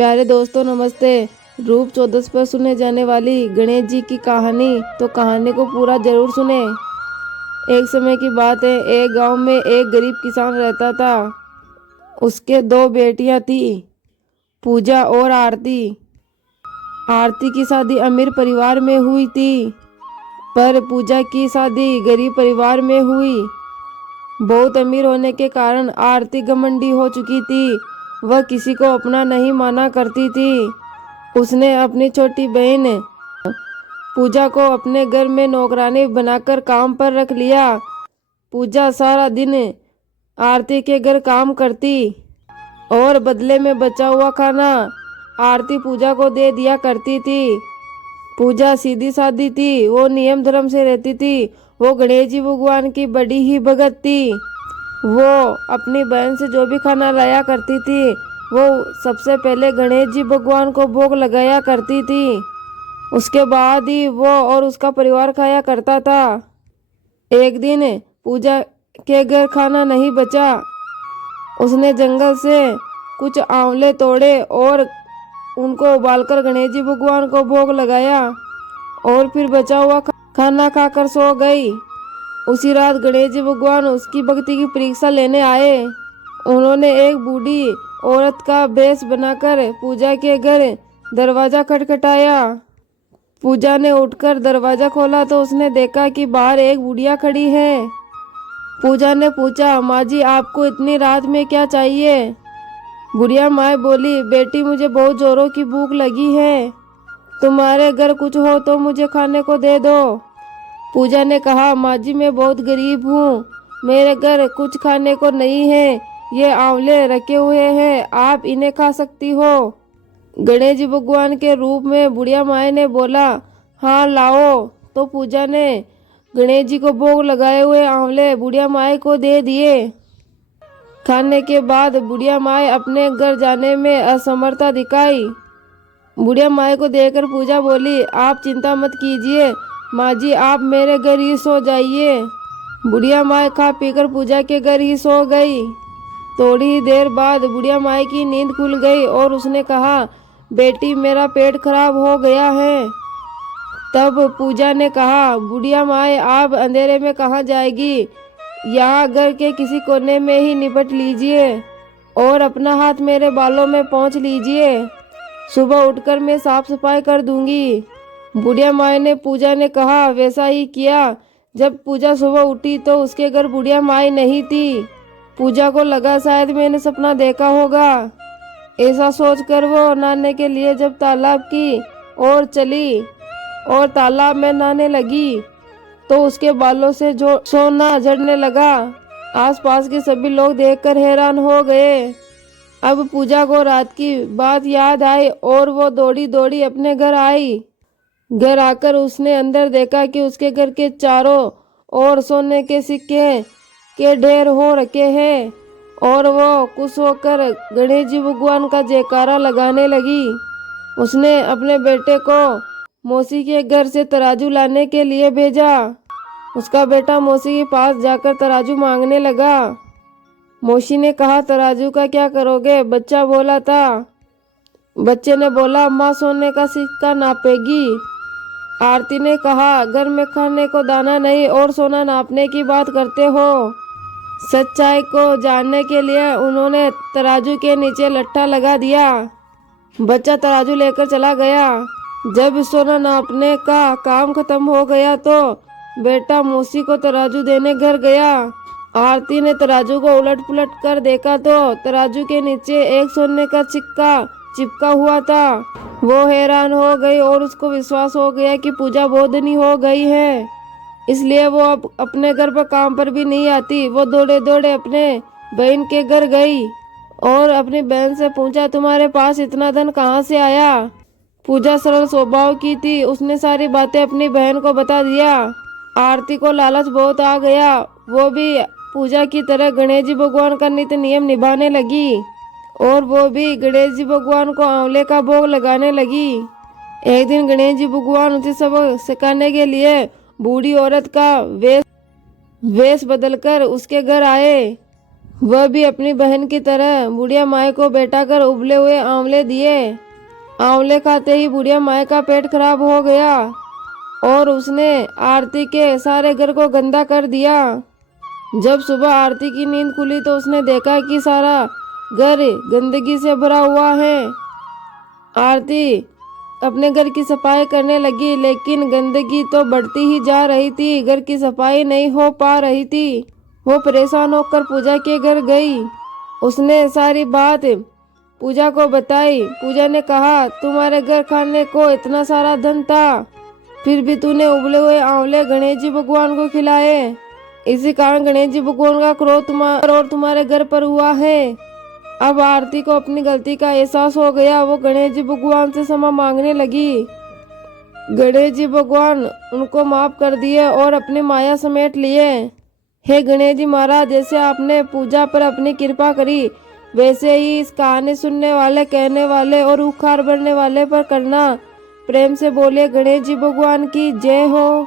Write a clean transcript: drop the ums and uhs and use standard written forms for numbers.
प्यारे दोस्तों नमस्ते। रूप चौदस पर सुने जाने वाली गणेश जी की कहानी, तो कहानी को पूरा जरूर सुने। एक समय की बात है, एक गांव में एक गरीब किसान रहता था। उसके दो बेटियां थी, पूजा और आरती। आरती की शादी अमीर परिवार में हुई थी, पर पूजा की शादी गरीब परिवार में हुई। बहुत अमीर होने के कारण आरती घमंडी हो चुकी थी। वह किसी को अपना नहीं माना करती थी। उसने अपनी छोटी बहन पूजा को अपने घर में नौकरानी बनाकर काम पर रख लिया। पूजा सारा दिन आरती के घर काम करती और बदले में बचा हुआ खाना आरती पूजा को दे दिया करती थी। पूजा सीधी सादी थी, वो नियम धर्म से रहती थी। वो गणेश जी भगवान की बड़ी ही भगत थी। वो अपनी बहन से जो भी खाना लाया करती थी, वो सबसे पहले गणेश जी भगवान को भोग लगाया करती थी। उसके बाद ही वो और उसका परिवार खाया करता था। एक दिन पूजा के घर खाना नहीं बचा। उसने जंगल से कुछ आंवले तोड़े और उनको उबालकर गणेश जी भगवान को भोग लगाया और फिर बचा हुआ खाना खाकर सो गई। उसी रात गणेश जी भगवान उसकी भक्ति की परीक्षा लेने आए। उन्होंने एक बूढ़ी औरत का भेष बनाकर पूजा के घर दरवाजा खटखटाया। पूजा ने उठकर दरवाजा खोला तो उसने देखा कि बाहर एक बुढ़िया खड़ी है। पूजा ने पूछा, माँ जी आपको इतनी रात में क्या चाहिए? बुढ़िया माँ बोली, बेटी मुझे बहुत जोरों की भूख लगी है। तुम्हारे घर कुछ हो तो मुझे खाने को दे दो। पूजा ने कहा, माँ जी मैं बहुत गरीब हूँ, मेरे घर कुछ खाने को नहीं है। ये आंवले रखे हुए हैं, आप इन्हें खा सकती हो। गणेश जी भगवान के रूप में बुढ़िया माँ ने बोला, हाँ लाओ। तो पूजा ने गणेश जी को भोग लगाए हुए आंवले बुढ़िया माँ को दे दिए। खाने के बाद बुढ़िया माँ अपने घर जाने में असमर्थता दिखाई। बुढ़िया माँ को देखकर पूजा बोली, आप चिंता मत कीजिए माँ जी, आप मेरे घर ही सो जाइए। बुढ़िया माँ खा पीकर पूजा के घर ही सो गई। थोड़ी ही देर बाद बुढ़िया माँ की नींद खुल गई और उसने कहा, बेटी मेरा पेट खराब हो गया है। तब पूजा ने कहा, बुढ़िया माँ आप अंधेरे में कहाँ जाएगी? यहाँ घर के किसी कोने में ही निपट लीजिए और अपना हाथ मेरे बालों में पोंछ लीजिए। सुबह उठकर मैं साफ सफाई कर दूंगी। बुढ़िया माँ ने पूजा ने कहा वैसा ही किया। जब पूजा सुबह उठी तो उसके घर बुढ़िया माँ नहीं थी। पूजा को लगा शायद मैंने सपना देखा होगा। ऐसा सोचकर वो नहाने के लिए जब तालाब की ओर चली और तालाब में नहाने लगी तो उसके बालों से जो सोना झड़ने लगा। आसपास के सभी लोग देखकर हैरान हो गए। अब पूजा को रात की बात याद आई और वो दौड़ी दौड़ी अपने घर आई। घर आकर उसने अंदर देखा कि उसके घर के चारों ओर सोने के सिक्के के ढेर हो रखे हैं और वो खुश होकर गणेश जी भगवान का जयकारा लगाने लगी। उसने अपने बेटे को मौसी के घर से तराजू लाने के लिए भेजा। उसका बेटा मौसी के पास जाकर तराजू मांगने लगा। मौसी ने कहा, तराजू का क्या करोगे? बच्चा बोला था। बच्चे ने बोला, माँ सोने का सिक्का नापेगी। आरती ने कहा, घर में खाने को दाना नहीं और सोना नापने की बात करते हो। सच्चाई को जानने के लिए उन्होंने तराजू के नीचे लट्ठा लगा दिया। बच्चा तराजू लेकर चला गया। जब सोना नापने का काम खत्म हो गया तो बेटा मौसी को तराजू देने घर गया। आरती ने तराजू को उलट पुलट कर देखा तो तराजू के नीचे एक सोने का सिक्का चिपका हुआ था। वो हैरान हो गई और उसको विश्वास हो गया कि पूजा बोधनी हो गई है, इसलिए वो अब अपने घर पर काम पर भी नहीं आती। वो दौड़े दौड़े अपने बहन के घर गई और अपनी बहन से पूछा, तुम्हारे पास इतना धन कहाँ से आया? पूजा सरल स्वभाव की थी, उसने सारी बातें अपनी बहन को बता दिया। आरती को लालच बहुत आ गया। वो भी पूजा की तरह गणेश जी भगवान का नित्य नियम निभाने लगी और वो भी गणेश जी भगवान को आंवले का भोग लगाने लगी। एक दिन गणेश जी भगवान उसे सबक सिखाने के लिए बूढ़ी औरत का वेश बदलकर उसके घर आए। वह भी अपनी बहन की तरह बुढ़िया माई को बैठा कर उबले हुए आंवले दिए। आंवले खाते ही बुढ़िया माई का पेट खराब हो गया और उसने आरती के सारे घर को गंदा कर दिया। जब सुबह आरती की नींद खुली तो उसने देखा कि सारा घर गंदगी से भरा हुआ है। आरती अपने घर की सफाई करने लगी, लेकिन गंदगी तो बढ़ती ही जा रही थी, घर की सफाई नहीं हो पा रही थी। वो परेशान होकर पूजा के घर गई। उसने सारी बात पूजा को बताई। पूजा ने कहा, तुम्हारे घर खाने को इतना सारा धन था, फिर भी तूने उबले हुए आंवले गणेश जी भगवान को खिलाए। इसी कारण गणेश जी भगवान का क्रोध तुम्हारे और तुम्हारे घर पर हुआ है। अब आरती को अपनी गलती का एहसास हो गया। वो गणेश जी भगवान से क्षमा मांगने लगी। गणेश जी भगवान उनको माफ कर दिए और अपनी माया समेट लिए। हे गणेश जी महाराज, जैसे आपने पूजा पर अपनी कृपा करी, वैसे ही इस कहानी सुनने वाले, कहने वाले और उखाड़ भरने वाले पर करना। प्रेम से बोले गणेश जी भगवान की जय हो।